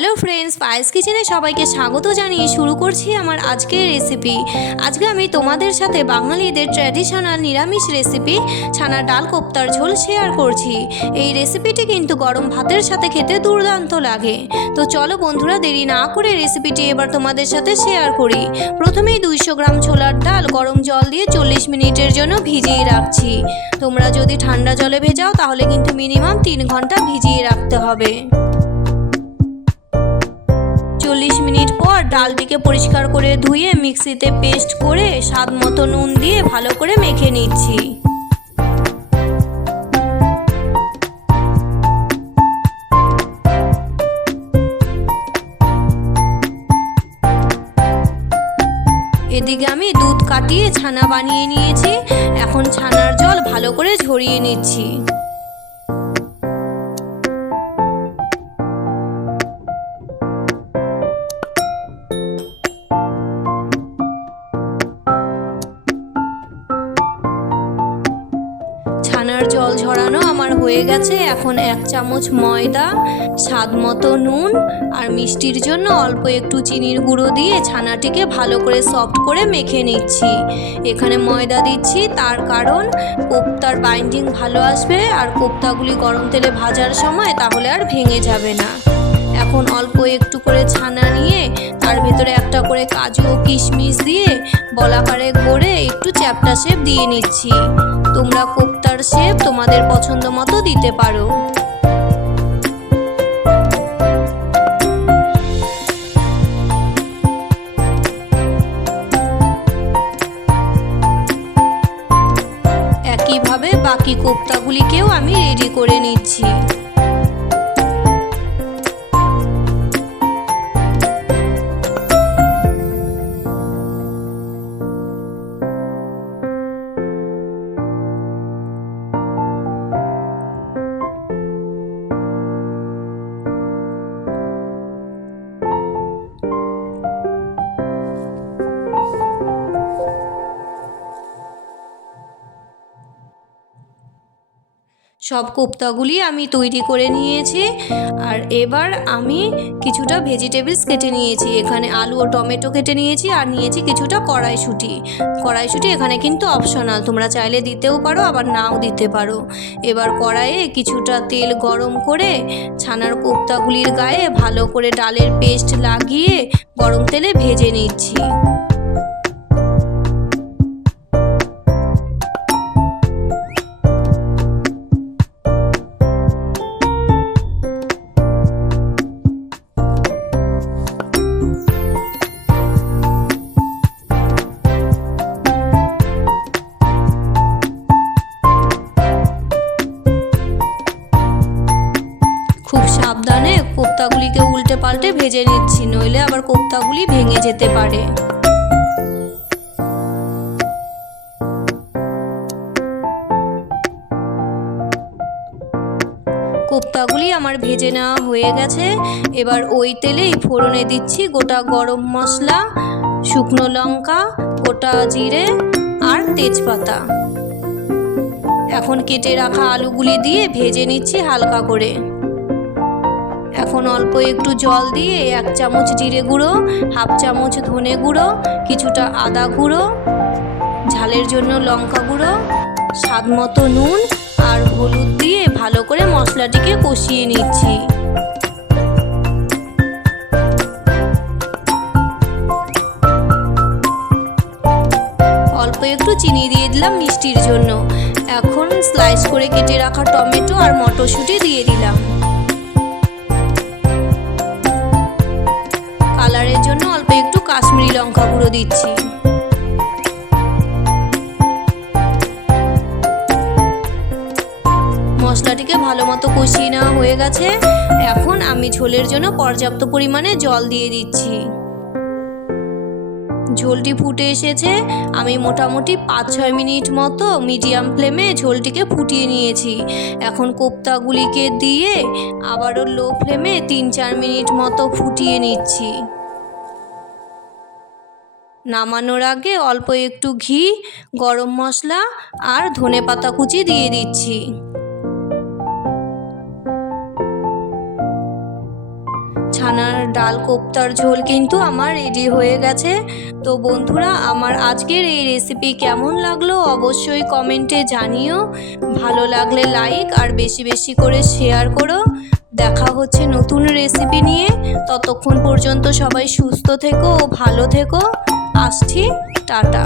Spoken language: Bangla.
হ্যালো ফ্রেন্ডস, পায়েস কিচেনে সবাইকে স্বাগত জানিয়ে শুরু করছি আমার আজকের রেসিপি। আজকে আমি তোমাদের সাথে বাঙালিদের ট্র্যাডিশনাল নিরামিষ রেসিপি ছানার ডাল কোপ্তার ঝোল শেয়ার করছি। এই রেসিপিটি কিন্তু গরম ভাতের সাথে খেতে দুর্দান্ত লাগে। তো চলো বন্ধুরা, দেরি না করে রেসিপিটি এবার তোমাদের সাথে শেয়ার করি। প্রথমেই 200 গ্রাম ছোলার ডাল গরম জল দিয়ে 40 মিনিটের জন্য ভিজিয়ে রাখছি। তোমরা যদি ঠান্ডা জলে ভেজাও তাহলে কিন্তু মিনিমাম 3 ঘন্টা ভিজিয়ে রাখতে হবে। 40 মিনিট পর ডালটিকে পরিষ্কার করে ধুয়ে মিক্সিতে পেস্ট করে স্বাদ মতো নুন দিয়ে ভালো করে মেখে নিচ্ছি। এদিকে আমি দুধ কাটিয়ে ছানা বানিয়ে নিয়েছি। এখন ছানার জল ভালো করে ঝরিয়ে নিচ্ছি। ছানার জল ঝরানো আমার হয়ে গেছে। এখন 1 চামচ ময়দা, স্বাদ মতো নুন আর মিষ্টির জন্য অল্প একটু চিনির গুঁড়ো দিয়ে ছানাটিকে ভালো করে সফট করে মেখে নিচ্ছি। এখানে ময়দা দিচ্ছি তার কারণ কোপ্তার বাইন্ডিং ভালো আসবে আর কোপ্তাগুলি গরম তেলে ভাজার সময় তাহলে আর ভেঙে যাবে না। এখন অল্প একটু করে ছানা নিয়ে তার ভেতরে একটা করে কাজু ও কিশমিশ দিয়ে বলাকারে গড়ে একটু চ্যাপ্টা শেপ দিয়ে নিচ্ছি। তোমরা কোপ্তার শেপ তোমাদের পছন্দ মতো দিতে পারো। একইভাবে বাকি কোপ্তাগুলিকেও আমি রেডি করে নিচ্ছি। সব কোপ্তাগুলি আমি তৈরি করে নিয়েছি। আর এবার আমি কিছুটা ভেজিটেবলস কেটে নিয়েছি। এখানে আলু ও টমেটো কেটে নিয়েছি আর নিয়েছি কিছুটা কড়াইশুঁটি। কড়াইশুঁটি এখানে কিন্তু অপশনাল, তোমরা চাইলে দিতেও পারো আবার নাও দিতে পারো। এবার কড়াইয়ে কিছুটা তেল গরম করে ছানার কোপ্তাগুলির গায়ে ভালো করে ডালের পেস্ট লাগিয়ে গরম তেলে ভেজে নিচ্ছি। খুব সাবধানে কোপ্তাগুলিকে উল্টে পাল্টে ভেজে নিচ্ছি, নইলে আবার কোপ্তাগুলি ভেঙে যেতে পারে। কোপ্তাগুলি আমার ভেজে নেওয়া হয়ে গেছে। এবার ওই তেলেই ফোড়নে দিচ্ছি গোটা গরম মশলা, শুকনো লঙ্কা, গোটা জিরে আর তেজপাতা। এখন কেটে রাখা আলুগুলি দিয়ে ভেজে নিচ্ছি হালকা করে। এখন অল্প একটু জল দিয়ে 1 চামচ জিরে গুঁড়ো, হাফ চামচ ধনে গুঁড়ো, কিছুটা আদা গুঁড়ো, ঝালের জন্য লঙ্কা গুঁড়ো, স্বাদ মতো নুন আর হলুদ দিয়ে ভালো করে মশলাটিকে কষিয়ে নিচ্ছি। অল্প একটু চিনি দিয়ে দিলাম মিষ্টির জন্য। এখন স্লাইস করে কেটে রাখা টমেটো আর মটরশুঁটি দিয়ে দিলাম। কালারের জন্য অল্প একটু কাশ্মীরি লঙ্কা গুঁড়ো দিচ্ছি। মশলাটিকে ভালো মতো কষিয়ে নেওয়া হয়ে গেছে। এখন আমি ঝোলের জন্য পর্যাপ্ত পরিমাণে জল দিয়ে দিচ্ছি। ঝোলটি ফুটে এসেছে। আমি মোটামুটি 5-6 মিনিট মতো মিডিয়াম ফ্লেমে ঝোলটিকে ফুটিয়ে নিয়েছি। এখন কোপ্তাগুলিকে দিয়ে আবারও লো ফ্লেমে 3-4 মিনিট মতো ফুটিয়ে নিচ্ছি। নামানোর আগে অল্প একটু ঘি, গরম মশলা আর ধনেপাতা কুচি দিয়ে দিচ্ছি। ছানার ডাল কোপ্তার ঝোল কিন্তু আমার রেডি হয়ে গেছে। তো বন্ধুরা, আমার আজকের এই রেসিপি কেমন লাগলো অবশ্যই কমেন্টে জানিও। ভালো লাগলে লাইক আর বেশি বেশি করে শেয়ার করো। দেখা হচ্ছে নতুন রেসিপি নিয়ে। ততক্ষণ পর্যন্ত সবাই সুস্থ থেকো ও ভালো থেকো। আসছি, টাটা।